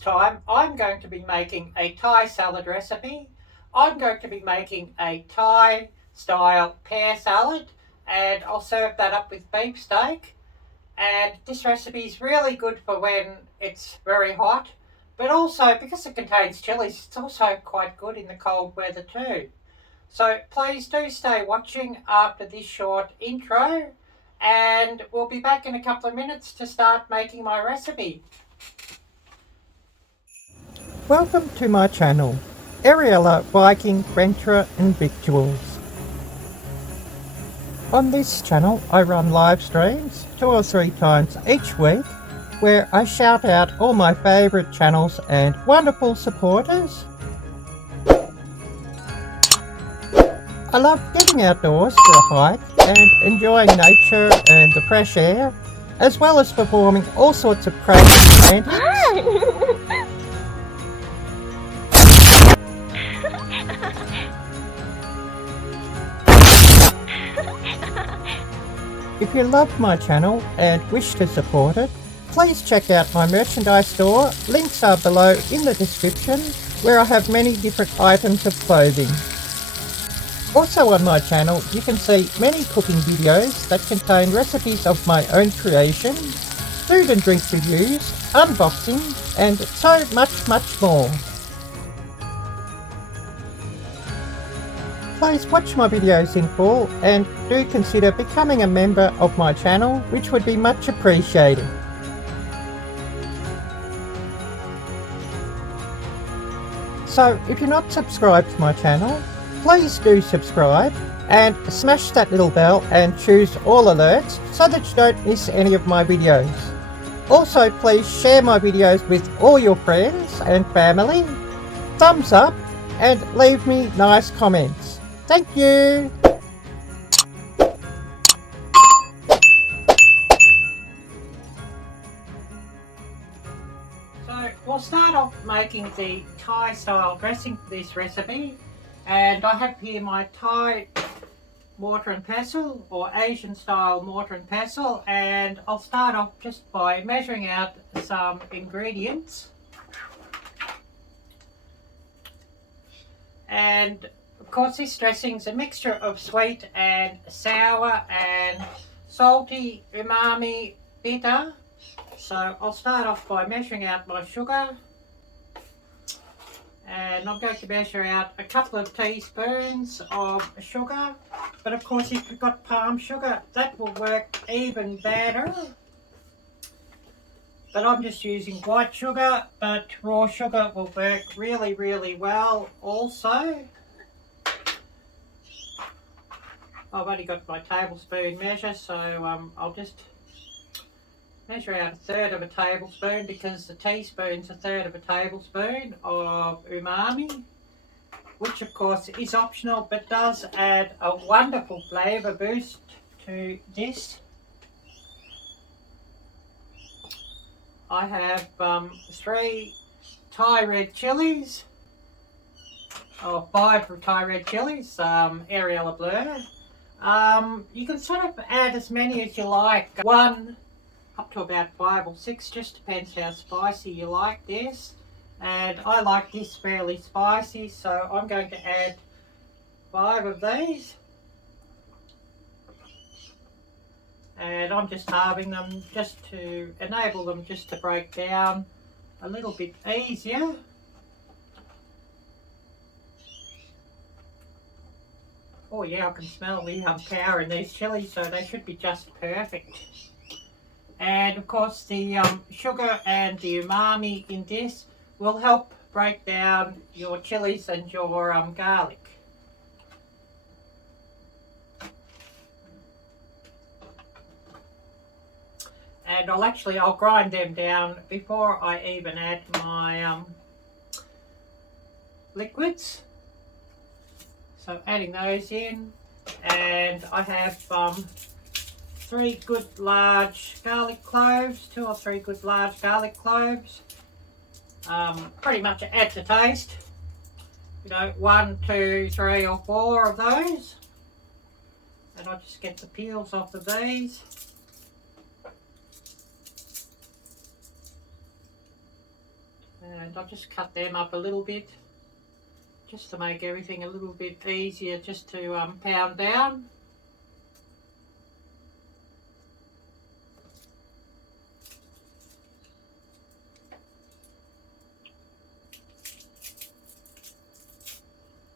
time I'm going to be making a Thai salad recipe. I'm going to be making a Thai style pear salad, and I'll serve that up with beef steak. And this recipe is really good for when it's very hot, but also because it contains chilies, it's also quite good in the cold weather too. So please do stay watching after this short intro, and we'll be back in a couple of minutes to start making my recipe. Welcome to my channel, Arielle-Viking Renter and Victuals. On this channel I run live streams 2 or 3 times each week where I shout out all my favourite channels and wonderful supporters. I love getting outdoors for a hike and enjoying nature and the fresh air, as well as performing all sorts of crazy antics. If you love my channel and wish to support it, please check out my merchandise store. Links are below in the description, where I have many different items of clothing. Also on my channel you can see many cooking videos that contain recipes of my own creation, food and drink reviews, unboxing and so much more. Please watch my videos in full and do consider becoming a member of my channel, which would be much appreciated. So if you're not subscribed to my channel, please do subscribe and smash that little bell and choose all alerts so that you don't miss any of my videos. Also please share my videos with all your friends and family, thumbs up and leave me nice comments. Thank you! So we'll start off making the Thai style dressing for this recipe, and I have here my Thai mortar and pestle or Asian style mortar and pestle, and I'll start off just by measuring out some ingredients. And of course this dressing is a mixture of sweet and sour and salty, umami, bitter. So I'll start off by measuring out my sugar, and I'm going to measure out a couple of teaspoons of sugar, but of course if you've got palm sugar that will work even better. But I'm just using white sugar, but raw sugar will work really well also. I've only got my tablespoon measure, so I'll just measure out 1/3 of a tablespoon, because the teaspoon's 1/3 of a tablespoon of umami, which of course is optional but does add a wonderful flavour boost to this. I have 3 Thai red chilies, or 5 Thai red chilies, Arielle Bleu. You can sort of add as many as you like, 1 up to about 5 or 6, just depends how spicy you like this. And I like this fairly spicy, so I'm going to add 5 of these. And I'm just halving them just to enable them just to break down a little bit easier. Oh yeah, I can smell the power in these chilies, so they should be just perfect. And of course the sugar and the umami in this will help break down your chilies and your garlic. And I'll grind them down before I even add my liquids. So adding those in, and I have 3 good large garlic cloves, 2 or 3 good large garlic cloves. Pretty much at to taste. You know, 1, 2, 3 or 4 of those. And I'll just get the peels off of these. And I'll just cut them up a little bit, just to make everything a little bit easier just to pound down.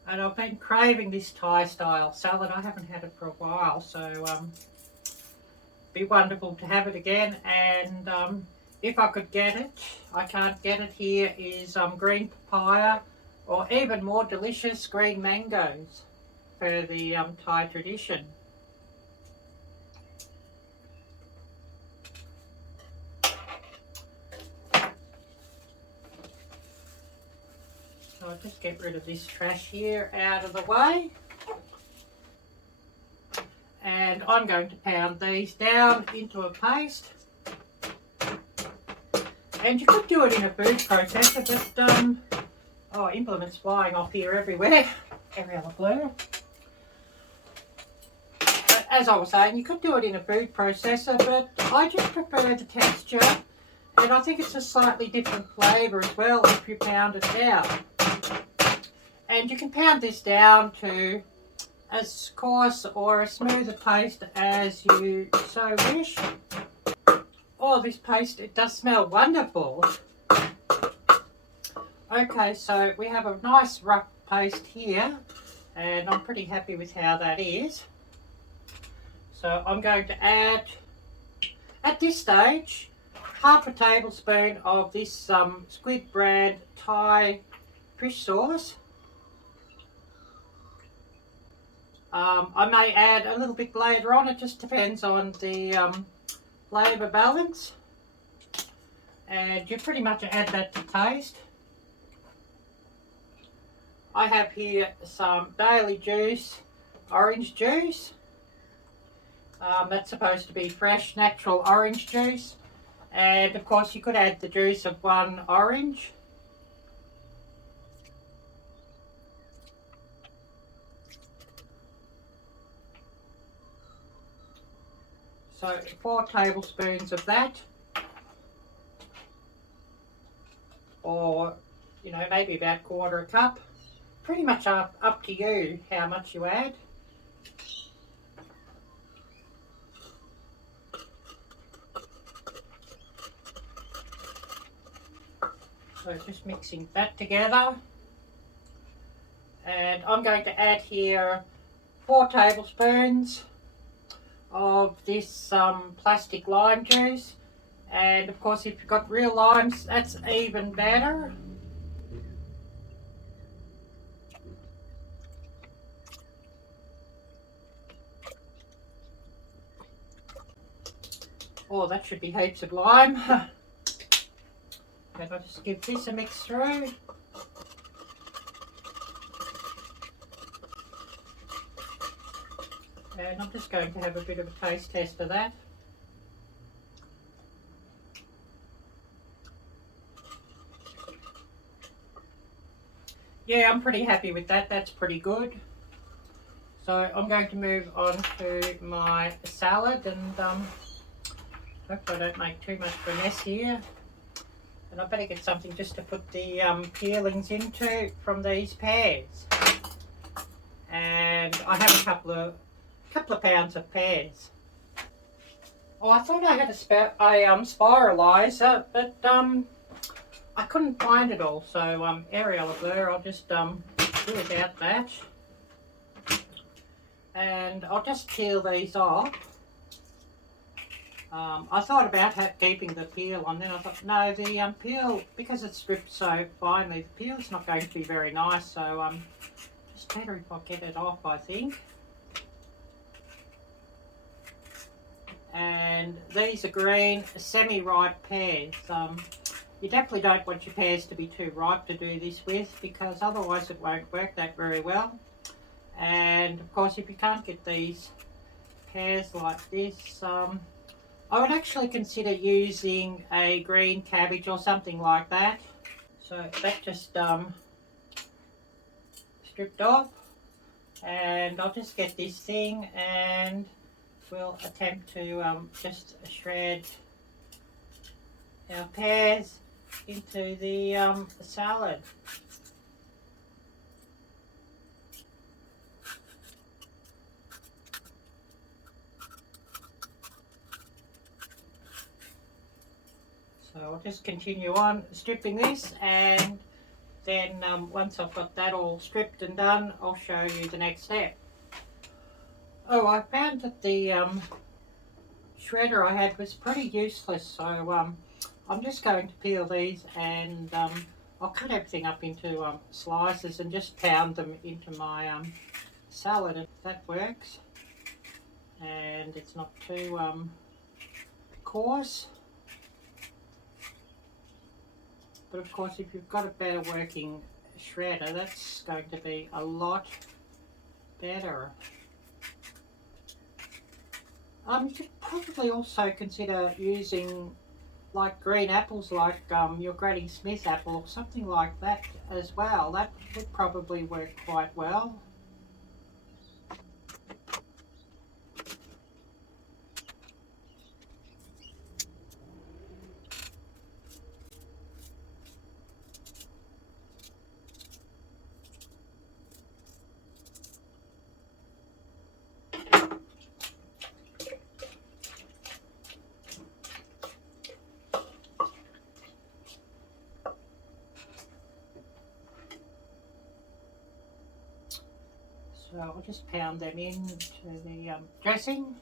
And I've been craving this Thai style salad. I haven't had it for a while, so be wonderful to have it again. And if I could get it, I can't get it here, is green papaya, or even more delicious, green mangoes for the Thai tradition. So I'll just get rid of this trash here out of the way. And I'm going to pound these down into a paste. And you could do it in a food processor, but oh, implements flying off here everywhere. Arielle-Viking. But as I was saying, you could do it in a food processor, but I just prefer the texture, and I think it's a slightly different flavour as well if you pound it down. And you can pound this down to as coarse or as smooth a paste as you so wish. Oh, this paste, it does smell wonderful. Okay, so we have a nice rough paste here, and I'm pretty happy with how that is. So I'm going to add, at this stage, half a tablespoon of this Squid brand Thai fish sauce. I may add a little bit later on, it just depends on the flavour balance. And you pretty much add that to taste. I have here some Daily Juice orange juice. That's supposed to be fresh, natural orange juice. And of course you could add the juice of one orange. So 4 tablespoons of that, or you know, maybe about 1/4 cup. Pretty much up to you how much you add. So just mixing that together. And I'm going to add here 4 tablespoons of this plastic lime juice, and of course if you've got real limes, that's even better. Oh, that should be heaps of lime. And I'll just give this a mix through. And I'm just going to have a bit of a taste test of that. Yeah, I'm pretty happy with that. That's pretty good. So I'm going to move on to my salad, and hope I don't make too much of a mess here. And I better get something just to put the peelings into from these pears. And I have a couple of pounds of pears. Oh, I thought I had a spiralizer, but I couldn't find it all. So Arielle-Viking, I'll just do without that. And I'll just peel these off. I thought about keeping the peel on, then I thought, no, the peel, because it's stripped so finely, the peel's not going to be very nice, so just better if I get it off, I think. And these are green, semi-ripe pears. You definitely don't want your pears to be too ripe to do this with, because otherwise it won't work that very well. And of course, if you can't get these pears like this, I would actually consider using a green cabbage or something like that. So that just stripped off, and I'll just get this thing and we'll attempt to just shred our pears. into the salad. So I'll just continue on stripping this, and then once I've got that all stripped and done, I'll show you the next step. Oh, I found that the shredder I had was pretty useless, so I'm just going to peel these, and I'll cut everything up into slices and just pound them into my salad, if that works. And it's not too coarse. But of course, if you've got a better working shredder, that's going to be a lot better. You should probably also consider using like green apples, like your Granny Smith apple or something like that as well. That would probably work quite well. So I'll just pound them into the dressing.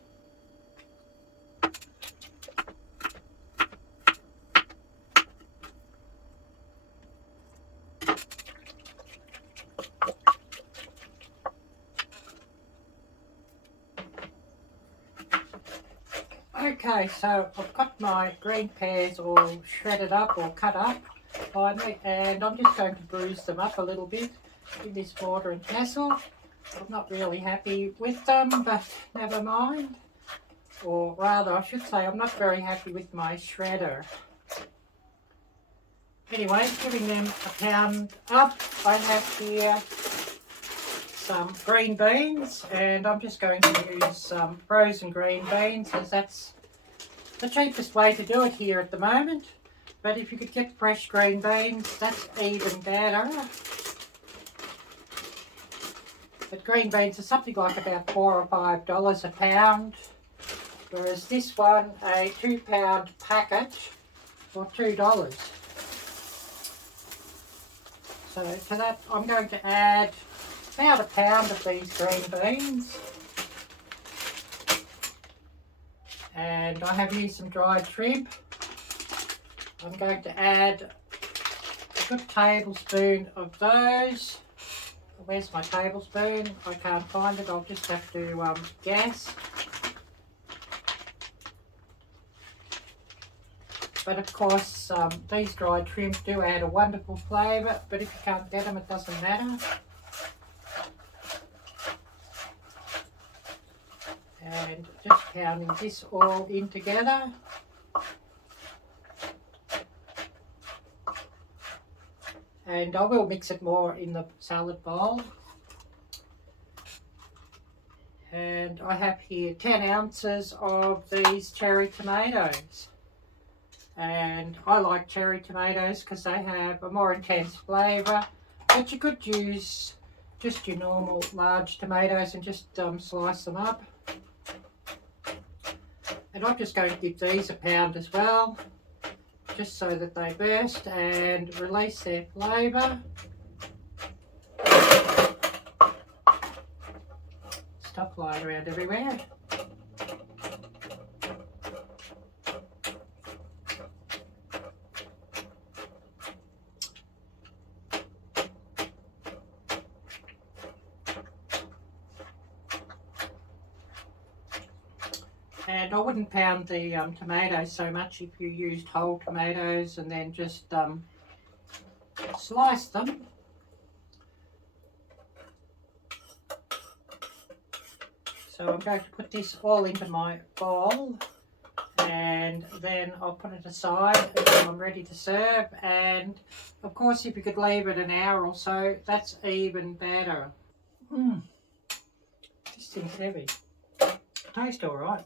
Okay, so I've got my green pears all shredded up or cut up finally, and I'm just going to bruise them up a little bit in this mortar and pestle. I'm not really happy with them, but never mind. Or rather, I should say I'm not very happy with my shredder. Anyway, giving them a pound up, I have here some green beans, and I'm just going to use some frozen green beans, as that's the cheapest way to do it here at the moment. But if you could get fresh green beans, that's even better. But green beans are something like about $4 or $5 a pound, whereas this one, a 2-pound packet for $2. So to that, I'm going to add about a pound of these green beans. And I have here some dried shrimp. I'm going to add a good tablespoon of those. Where's my tablespoon? I can't find it. I'll just have to guess. But of course, these dried shrimp do add a wonderful flavour, but if you can't get them, it doesn't matter. And just pounding this all in together. And I will mix it more in the salad bowl. And I have here 10 ounces of these cherry tomatoes. And I like cherry tomatoes because they have a more intense flavour. But you could use just your normal large tomatoes and just slice them up. And I'm just going to give these a pound as well, just so that they burst and release their flavour. Stop flying around everywhere. And I wouldn't pound the tomatoes so much if you used whole tomatoes and then just slice them. So I'm going to put this all into my bowl, and then I'll put it aside until I'm ready to serve. And of course, if you could leave it an hour or so, that's even better. This thing's heavy. Tastes all right.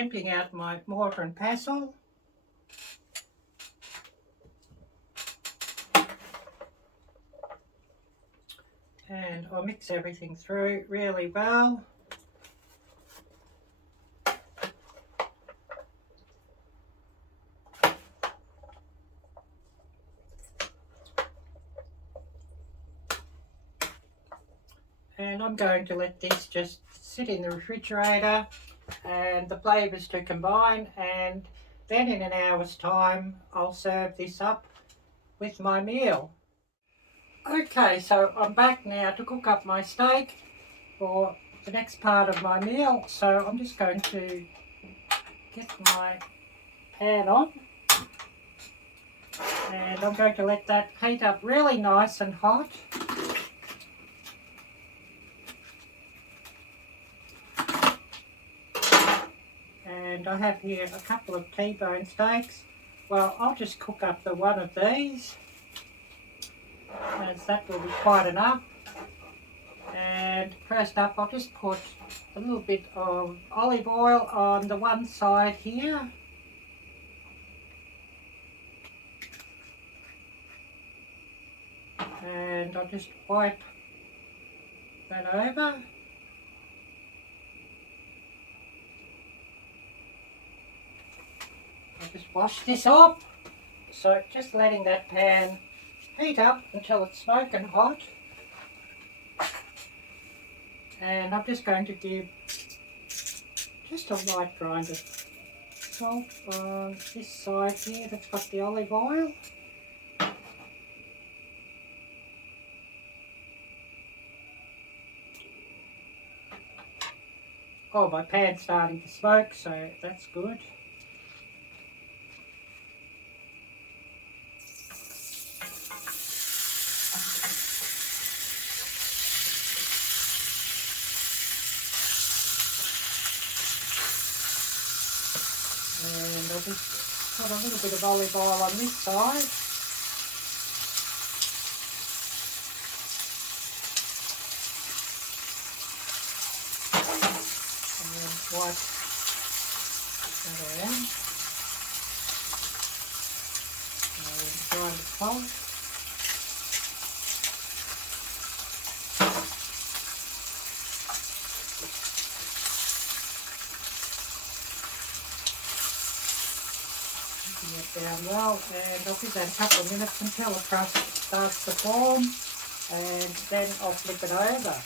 emptying out my mortar and pestle. And I'll mix everything through really well. And I'm going to let this just sit in the refrigerator and the flavours to combine, and then in an hour's time I'll serve this up with my meal. Okay, so I'm back now to cook up my steak for the next part of my meal. So I'm just going to get my pan on, and I'm going to let that heat up really nice and hot. And I have here a couple of T-bone steaks. Well, I'll just cook up the one of these, as that will be quite enough. And first up, I'll just put a little bit of olive oil on the one side here. And I'll just wipe that over. I'll just wash this off. So just letting that pan heat up until it's smoking hot. And I'm just going to give just a light grind of salt on this side here that's got the olive oil. Oh, my pan's starting to smoke, so that's good. And I'll just put a little bit of olive oil on this side. And wipe that around. And grind the salt. Down well, and I'll give that a couple of minutes until the crust starts to form, and then I'll flip it over.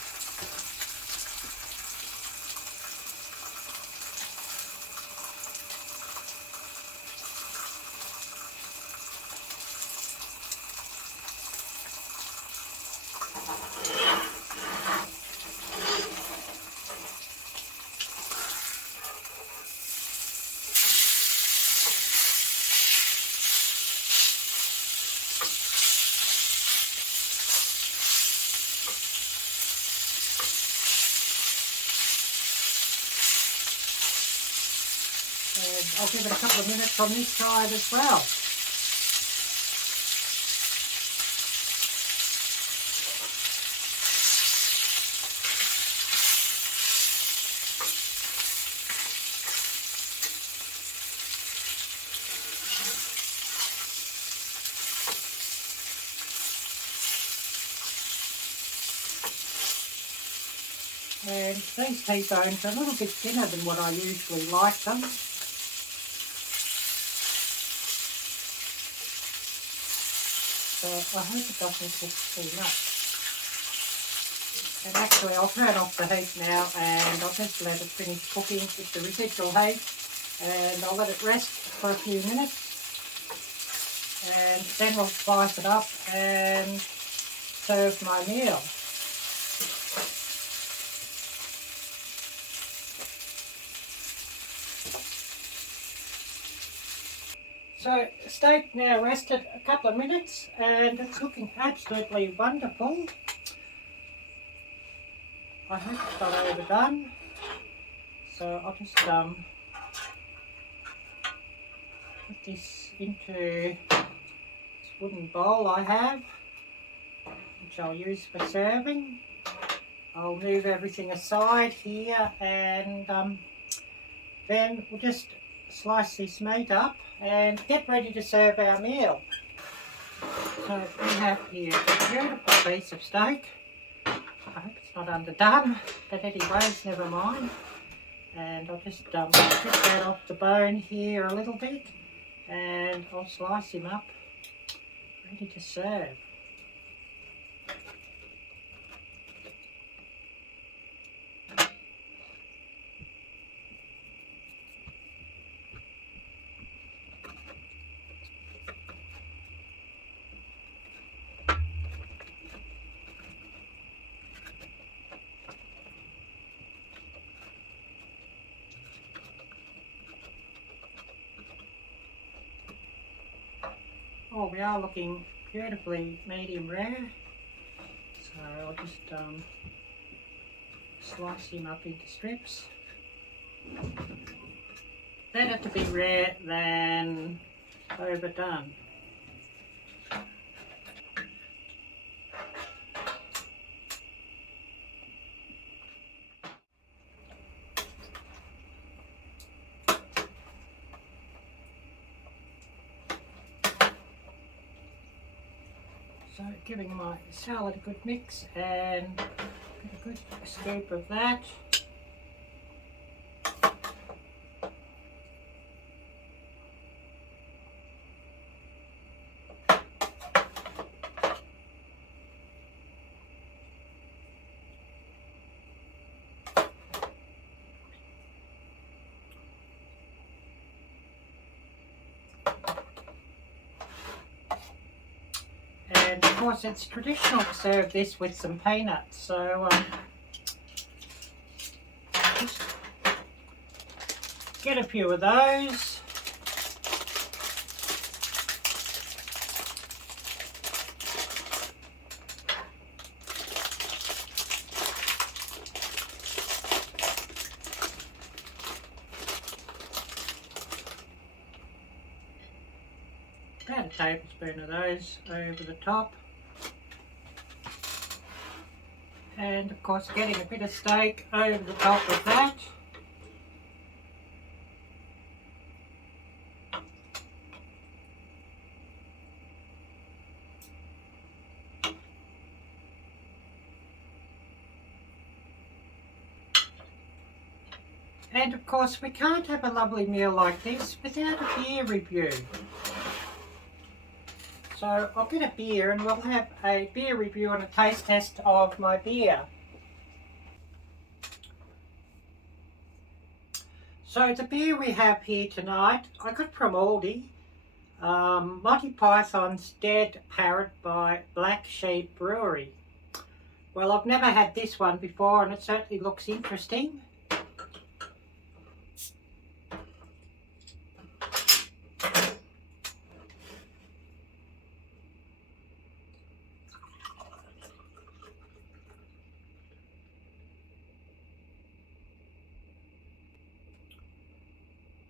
And I'll give it a couple of minutes on this side as well. And these T-bones are a little bit thinner than what I usually like them. So I hope it doesn't cook too much. And actually I'll turn off the heat now, and I'll just let it finish cooking with the residual heat, and I'll let it rest for a few minutes, and then we'll spice it up and serve my meal. So the steak now rested a couple of minutes, and it's looking absolutely wonderful. I hope it's not overdone. So I'll just put this into this wooden bowl I have, which I'll use for serving. I'll move everything aside here, and Then we'll just slice this meat up and get ready to serve our meal. So we have here a beautiful piece of steak. I hope it's not underdone, but anyways, never mind. And I'll just strip that off the bone here a little bit, and I'll slice him up, ready to serve. Oh, we are looking beautifully medium rare, so I'll just slice him up into strips. Better to be rare than overdone. So giving my salad a good mix and get a good scoop of that. And of course it's traditional to serve this with some peanuts, so just get a few of those. About a tablespoon of those over the top. And of course getting a bit of steak over the top of that. And of course we can't have a lovely meal like this without a beer review. So I'll get a beer and we'll have a beer review and a taste test of my beer. So the beer we have here tonight, I got from Aldi, Monty Python's Dead Parrot by Black Sheep Brewery. Well, I've never had this one before and it certainly looks interesting.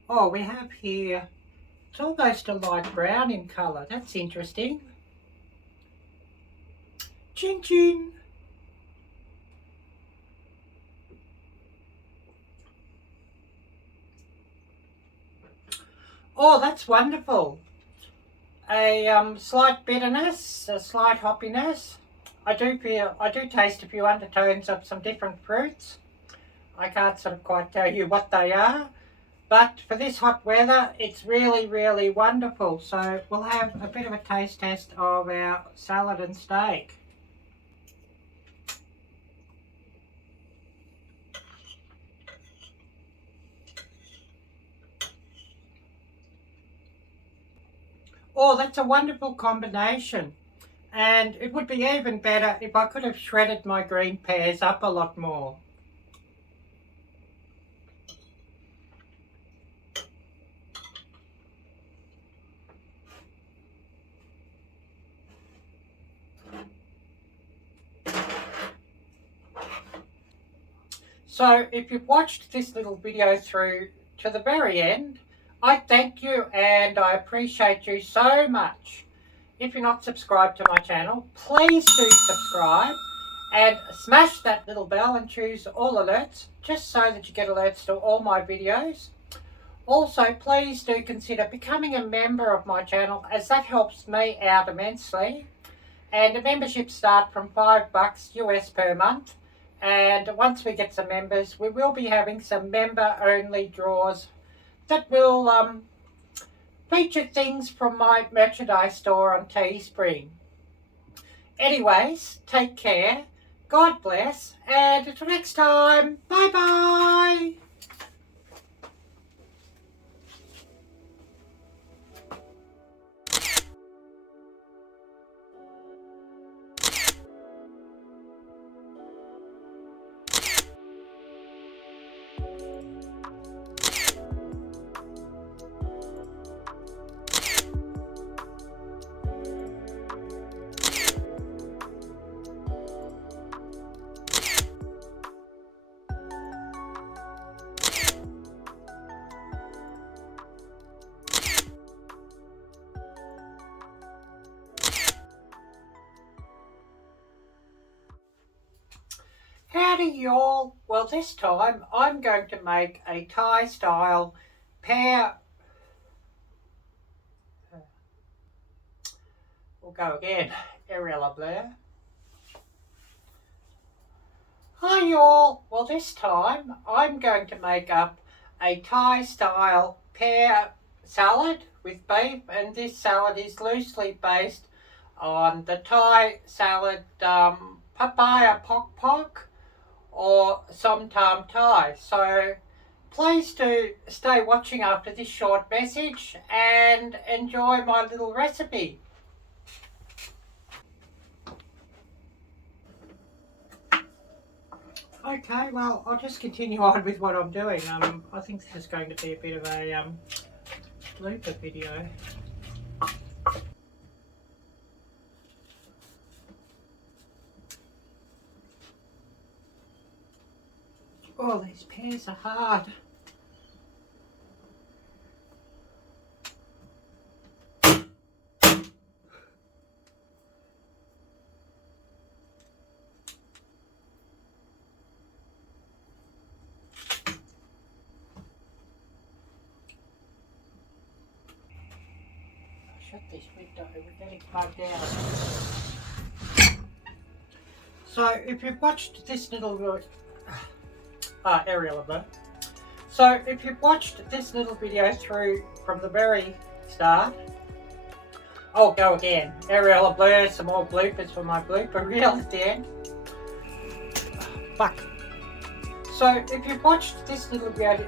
Oh, we have here, it's almost a light brown in colour. That's interesting. Chin chin. Oh, that's wonderful. A slight bitterness, a slight hoppiness. I do taste a few undertones of some different fruits. I can't sort of quite tell you what they are. But for this hot weather, it's really, really wonderful. So we'll have a bit of a taste test of our salad and steak. Oh, that's a wonderful combination. And it would be even better if I could have shredded my green pears up a lot more. So if you've watched this little video through to the very end, I thank you and I appreciate you so much. If you're not subscribed to my channel, please do subscribe and smash that little bell and choose all alerts, just so that you get alerts to all my videos. Also, please do consider becoming a member of my channel, as that helps me out immensely. And the memberships start from $5 US per month. And once we get some members, we will be having some member-only draws that will feature things from my merchandise store on Teespring. Anyways, take care, God bless, and until next time, bye-bye! Howdy y'all, well this time I'm going to make a Thai style pear, we'll go again, Arielle-Viking. Hi y'all, well this time I'm going to make up a Thai style pear salad with beef, and this salad is loosely based on the Thai salad papaya pok pok or som tam Thai. So please do stay watching after this short message and enjoy my little recipe. Okay, well I'll just continue on with what I'm doing. I think this is going to be a bit of a blooper video. Oh, these pears are hard. Shut this window, we're getting plugged out. So if you've watched this little Arielle-Viking. So if you've watched this little video through from the very start, I'll go again. Arielle-Viking, some more bloopers for my blooper reel at the end. Fuck. So if you've watched this little video,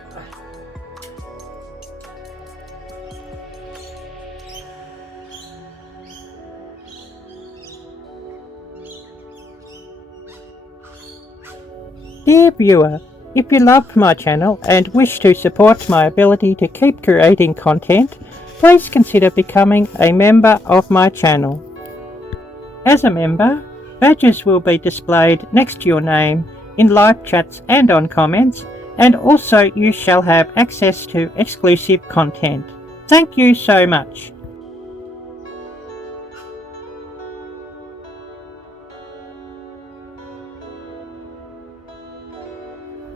dear viewer, if you love my channel and wish to support my ability to keep creating content, please consider becoming a member of my channel. As a member, badges will be displayed next to your name in live chats and on comments, and also you shall have access to exclusive content. Thank you so much.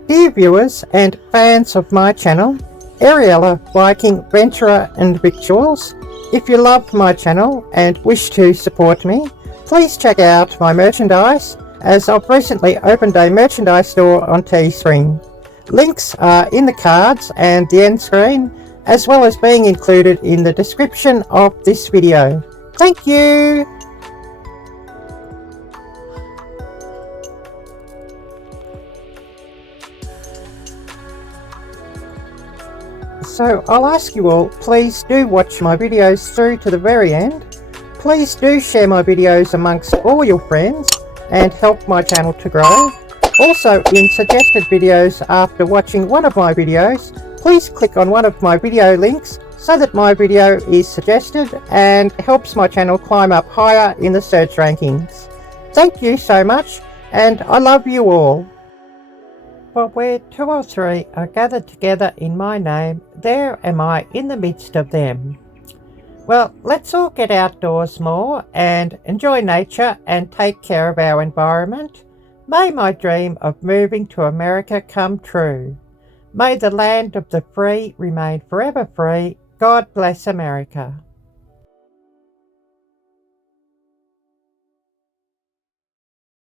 Dear viewers and fans of my channel, Arielle-Viking Venturer and Victuals, if you love my channel and wish to support me, please check out my merchandise, as I've recently opened a merchandise store on Teespring. Links are in the cards and the end screen, as well as being included in the description of this video. Thank you! So I'll ask you all, please do watch my videos through to the very end. Please do share my videos amongst all your friends and help my channel to grow. Also, in suggested videos after watching one of my videos, please click on one of my video links so that my video is suggested and helps my channel climb up higher in the search rankings. Thank you so much, and I love you all. For where two or three are gathered together in my name, there am I in the midst of them. Well, let's all get outdoors more and enjoy nature and take care of our environment. May my dream of moving to America come true. May the land of the free remain forever free. God bless America.